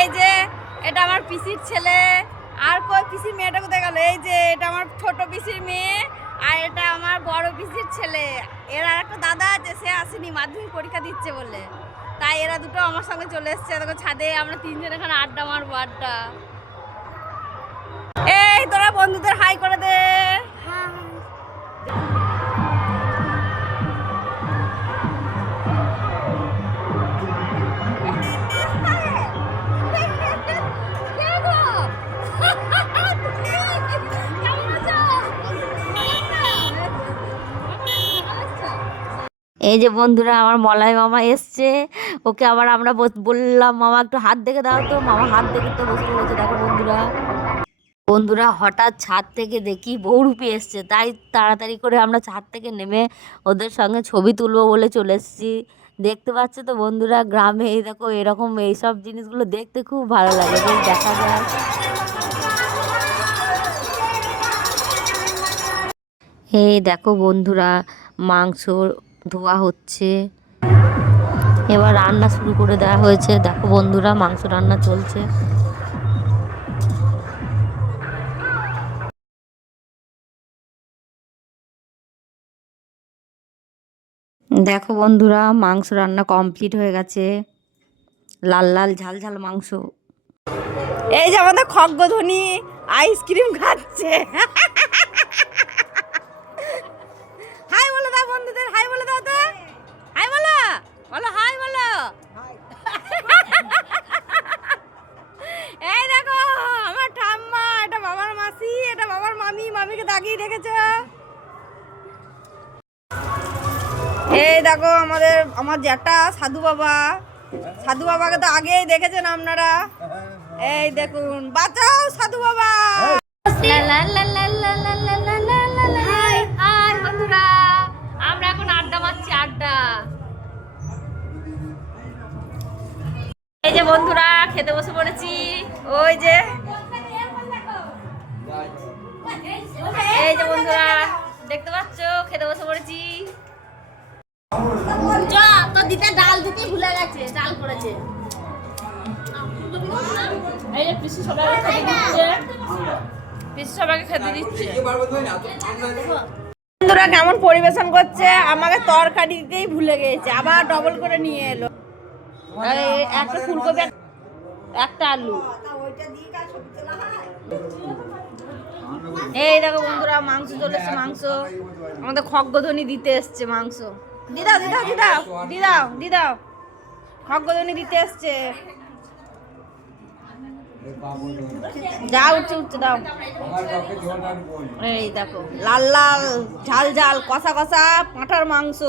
এই যে, এটা আমার পিসির ছেলে। আর কই পিসির মেয়েটা কোথায় গেল? এই যে, এটা আমার ছোট পিসির মেয়ে আর এটা আমার বড় পিসির ছেলে। এর আর একটা দাদা আছে, সে আসেনি, মাধ্যমিক পরীক্ষা দিচ্ছে বলে। তাই এরা দুটো আমার সঙ্গে চলে এসছে। দেখো, ছাদে আমরা তিনজন এখানে আড্ডা মারবো, আড্ডা। এই, তোরা বন্ধুদের হাই করে দে। এই যে বন্ধুরা, আমার মলাই মামা এসছে। ওকে আবার আমরা বললাম, মামা, একটু হাত দেখে দাও তো। মামা হাত দেখে তো বসে রয়েছে দেখো বন্ধুরা। বন্ধুরা, হঠাৎ ছাদ থেকে দেখি বৌরূপি এসছে। তাই তাড়াতাড়ি করে আমরা ছাদ থেকে নেমে ওদের সঙ্গে ছবি তুলবো বলে চলে এসেছি। দেখতে পাচ্ছ তো বন্ধুরা, গ্রামে এই দেখো, এরকম এইসব জিনিসগুলো দেখতে খুব ভালো লাগে দেখা যায়। এই দেখো বন্ধুরা, মাংস ধোয়া হচ্ছে। এবার রান্না শুরু করে দেওয়া হয়েছে। দেখো বন্ধুরা, মাংস রান্না চলছে। দেখো বন্ধুরা, মাংস রান্না কমপ্লিট হয়ে গেছে। লাল লাল, ঝাল ঝাল মাংস। এই যে আমাদের খগ্গধ্বনি আইসক্রিম খাচ্ছে। দাগিয়ে রেখেছে এই দেখো আমাদের আমার জ্যাঠা সাধু বাবা সাধু বাবাকে তো আগেই দেখেছেন আপনারা এই দেখুন বাঁচাও সাধু বাবা আমরা এখন আড্ডা মারছি আড্ডা এই যে বন্ধুরা খেতে বসে পড়েছি ওই যে এই যে বন্ধুরা দেখতে পাচ্ছ? খেতে বসে পড়েছি। তো দিতে ডাল দিতে ভুলে গেছে ডাল করেছে। এই যে পিসি সবাইকে খেতে দিচ্ছে। পিসি সবাইকে খেতে দিচ্ছে। বন্ধুরা কেমন পরিবেশন করছে? আমাকে তরকারি দিতেই ভুলে গেছে আবার ডবল করে নিয়ে এলো। একটা ফুলকপি এক- একটা আলু। এই দেখো বন্ধুরা, মাংস চলেছে মাংস। আমাদের খগ্গধ্বনি দিতে এসছে মাংস। দিদাও দিদাও দিদাও দিদাও দিদাও। খগ্গধ্বনি দিতে এসছে। যা উঠছে উঠছে, দাও। এই দেখো, লাল লাল, ঝাল ঝাল, কষা কষা পাঁঠার মাংস।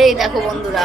এই দেখো বন্ধুরা।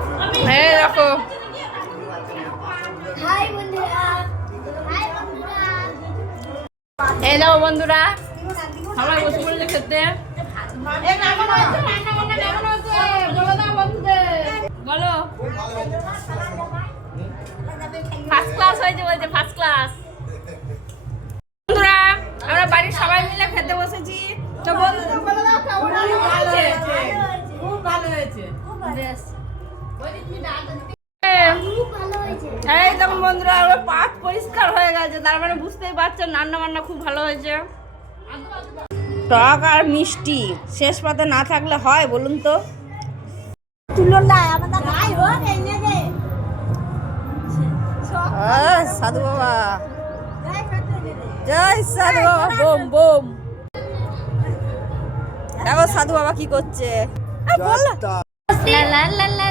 এই বন্ধুরা। সবাই বসে পড়েছে খেতে? বলে ফার্স্ট ক্লাস হয়েছে বলছে ফার্স্ট ক্লাস বন্ধুরা আমরা বাড়ির সবাই মিলে খেতে বসেছি। তো বন্ধুদের বলে দাও কেমন হয়েছে। খুব ভালো হয়েছে। বেশ। এই তখন বন্ধুরা, আমার পাত পরিষ্কার হয়ে গেছে। তার মানে বুঝতেই পারছেন রান্না বান্না খুব ভালো হয়েছে। টক আর মিষ্টি, শেষ পাতে না থাকলে হয় বলুন তো? সাধু বাবা। জয় সাধু বাবা, বোম বোম। দেখো সাধু বাবা কি করছে। বল। না। হাই বন্ধুরা